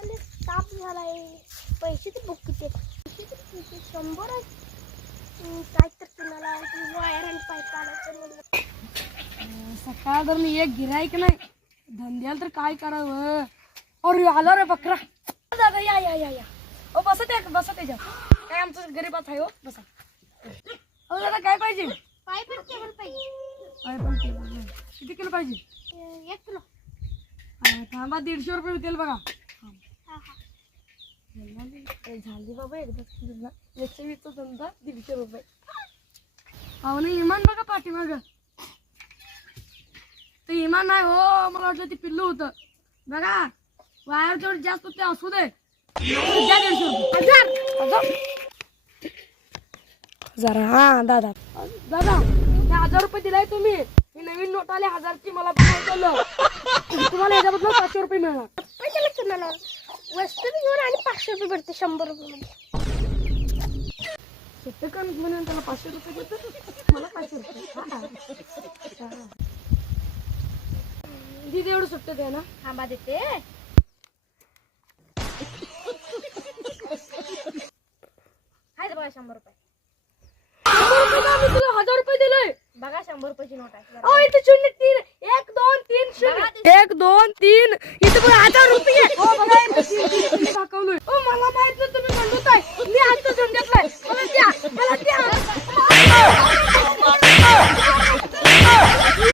डोक्याला ताप झालाय. पैसे तर बुक किती पैसे तर किती 100 काय तर कुणाला वायर आणि पाईप आणायचं म्हणलं. सकाळ धरून एक गिराईक नाही धंद्याला तर काय करावं. अरे आला रे बकरा. दादा या या या या. ओ बसा त्याच्या काय आमचं गरीबात आहे. हो बसा. हो दादा काय पाहिजे. पाईप आणि केबल पाहिजे. काय पण केलं. किती किलो पाहिजे. 1 किलो. थांबा 150 रुपये होतील बघा. हा हा. झाली बाबा एकदा 120चा धंदा 150 रुपये. अहो नाही इमान बघा पाठीमाग. ते इमान नाही हो मला वाटलं ते पिल्लू होतं. बघा वायर जेवढे जास्त ते असू दे. द्या 150 रुपये. 1000 हा दादा हे 1000 रुपये दिलाय तुम्ही. ही नवीन नोट आली 1000ची मला बघायचं. तुम्हाला याच्याबद्दल 500 रुपये मिळणार. पैशाला कुणाला वस्तू बी घेऊन आणि 500 रुपये भरते 100 रुपये मध्ये. सत्य का म्हणून त्याला 500 रुपये देतो. मला 500 रुपये दीदी एवढं सुट्ट द्या ना. थांबा देते. हाय बघा 100 रुपये. 1000 रुपये दिले बघा 100 रुपयाची नोट आहे. इथे 0 3 1 2 3 0 1 2 3 इथे 1000